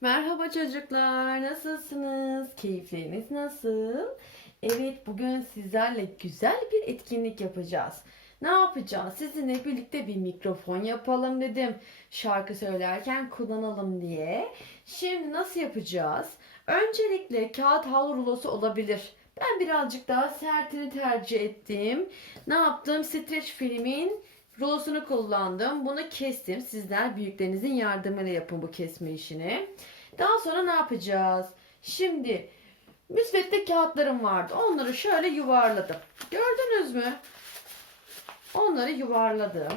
Merhaba çocuklar, nasılsınız? Keyifleriniz nasıl? Evet, bugün sizlerle güzel bir etkinlik yapacağız. Ne yapacağız? Sizinle birlikte bir mikrofon yapalım dedim. Şarkı söylerken kullanalım diye. Şimdi nasıl yapacağız? Öncelikle kağıt havlu rulosu olabilir. Ben birazcık daha sertini tercih ettim. Ne yaptım? Streç filmin rulosunu kullandım. Bunu kestim. Sizler büyüklerinizin yardımıyla yapın bu kesme işini. Daha sonra ne yapacağız? Şimdi müsvedde kağıtlarım vardı. Onları şöyle yuvarladım. Gördünüz mü? Onları yuvarladım.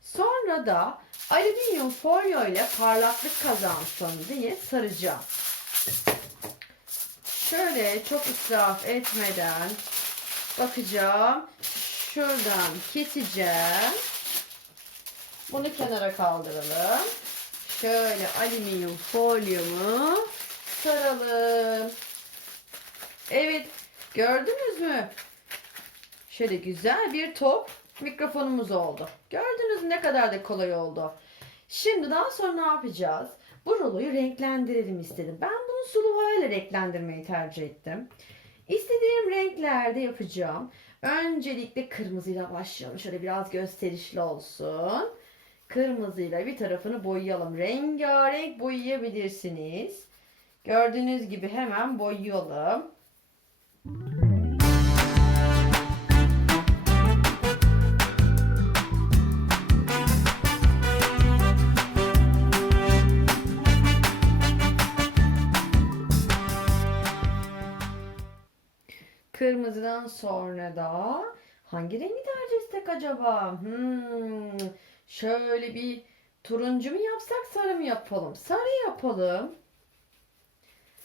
Sonra da alüminyum folyo ile parlaklık kazansın diye saracağım. Şöyle çok israf etmeden bakacağım. Şuradan keseceğim. Bunu kenara kaldıralım. Şöyle alüminyum folyomu saralım. Evet, gördünüz mü? Şöyle güzel bir top mikrofonumuz oldu. Gördünüz ne kadar da kolay oldu. Şimdi daha sonra ne yapacağız? Bu ruloyu renklendirelim istedim. Ben bunu sulu boyayla renklendirmeyi tercih ettim. İstediğim renklerde yapacağım. Öncelikle kırmızıyla başlayalım. Şöyle biraz gösterişli olsun. Kırmızıyla bir tarafını boyayalım. Rengarenk boyayabilirsiniz. Gördüğünüz gibi hemen boyayalım. Kırmızıdan sonra da hangi rengi tercih etsek acaba? Hmm, şöyle bir turuncu mu yapsak sarı mı yapalım? Sarı yapalım.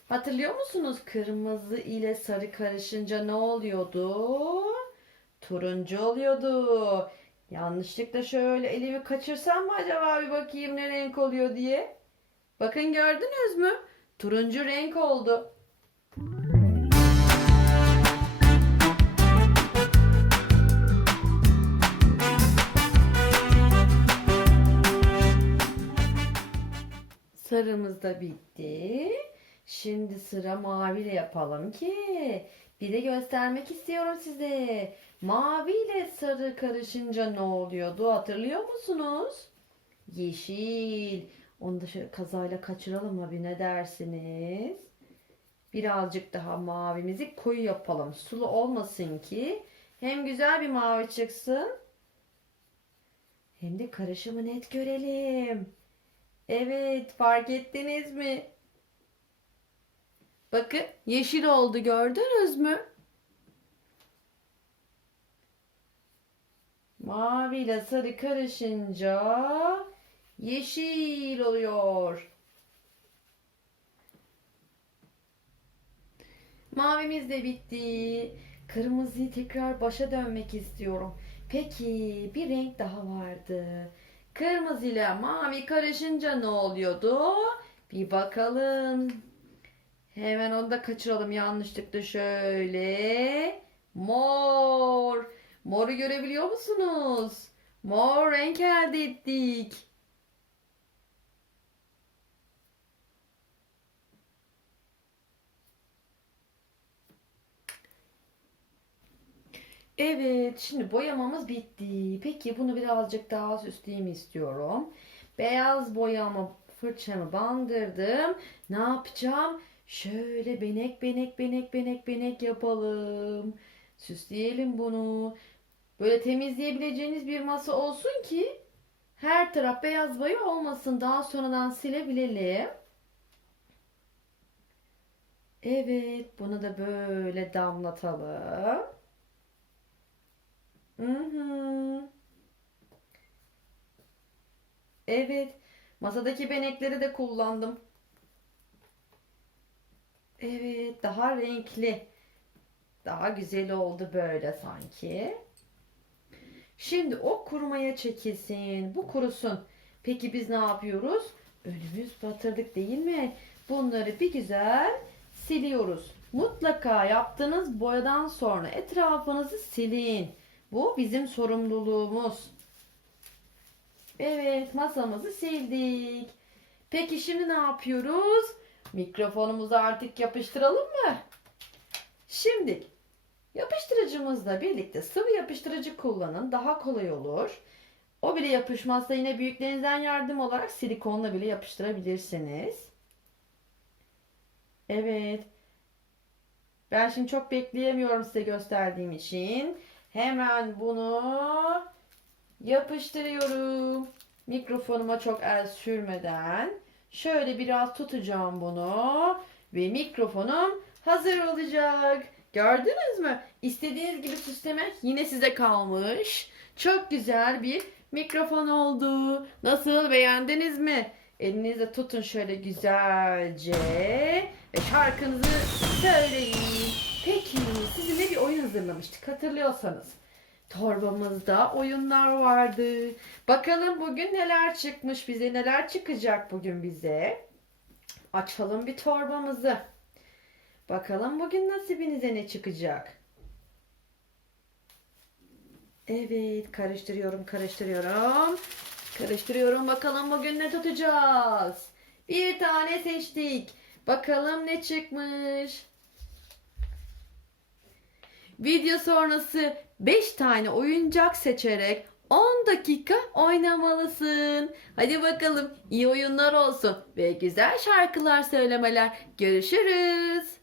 Hatırlıyor musunuz? Kırmızı ile sarı karışınca ne oluyordu? Turuncu oluyordu. Yanlışlıkla şöyle elimi kaçırsam mı acaba bir bakayım ne renk oluyor diye. Bakın gördünüz mü? Turuncu renk oldu. Sarımız da bitti. Şimdi sıra maviyle yapalım ki bir de göstermek istiyorum size. Mavi ile sarı karışınca ne oluyordu hatırlıyor musunuz? Yeşil. Onu da şöyle kazayla kaçıralım mı ne dersiniz? Birazcık daha mavimizi koyu yapalım. Sulu olmasın ki hem güzel bir mavi çıksın hem de karışımı net görelim. Evet, fark ettiniz mi? Bakın, yeşil oldu gördünüz mü? Mavi ile sarı karışınca yeşil oluyor. Mavimiz de bitti. Kırmızıyı tekrar başa dönmek istiyorum. Peki, bir renk daha vardı. Kırmızı ile mavi karışınca ne oluyordu? Bir bakalım. Hemen onu da kaçıralım yanlışlıkla şöyle. Mor. Moru görebiliyor musunuz? Mor renk elde ettik. Evet, şimdi boyamamız bitti. Peki bunu birazcık daha süsleyeyim istiyorum. Beyaz boyama fırçamı bandırdım. Ne yapacağım? Şöyle benek benek benek benek benek yapalım. Süsleyelim bunu. Böyle temizleyebileceğiniz bir masa olsun ki her taraf beyaz boya olmasın. Daha sonradan silebilelim. Evet, bunu da böyle damlatalım. Evet. Masadaki benekleri de kullandım. Evet, daha renkli. Daha güzel oldu böyle sanki. Şimdi o kurumaya çekilsin. Bu kurusun. Peki biz ne yapıyoruz? Önümüz batırdık değil mi? Bunları bir güzel siliyoruz. Mutlaka yaptığınız boyadan sonra etrafınızı silin. Bu bizim sorumluluğumuz. Evet masamızı sildik. Peki şimdi ne yapıyoruz? Mikrofonumuzu artık yapıştıralım mı? Şimdi yapıştırıcımızla birlikte sıvı yapıştırıcı kullanın. Daha kolay olur. O bile yapışmazsa yine büyüklerinizden yardım olarak silikonla bile yapıştırabilirsiniz. Evet. Ben şimdi çok bekleyemiyorum size gösterdiğim için. Hemen bunu yapıştırıyorum. Mikrofonuma çok el sürmeden. Şöyle biraz tutacağım bunu. Ve mikrofonum hazır olacak. Gördünüz mü? İstediğiniz gibi süslemek yine size kalmış. Çok güzel bir mikrofon oldu. Nasıl beğendiniz mi? Elinizle tutun şöyle güzelce ve şarkınızı söyleyin. Peki sizinle bir oyun hazırlamıştık hatırlıyorsanız. Torbamızda oyunlar vardı. Bakalım bugün neler çıkmış bize, neler çıkacak bugün bize. Açalım bir torbamızı. Bakalım bugün nasibinize ne çıkacak. Evet, karıştırıyorum, karıştırıyorum. Karıştırıyorum bakalım bugün ne tutacağız. Bir tane seçtik. Bakalım ne çıkmış. Video sonrası 5 tane oyuncak seçerek 10 dakika oynamalısın. Hadi bakalım iyi oyunlar olsun ve güzel şarkılar söylemeler. Görüşürüz.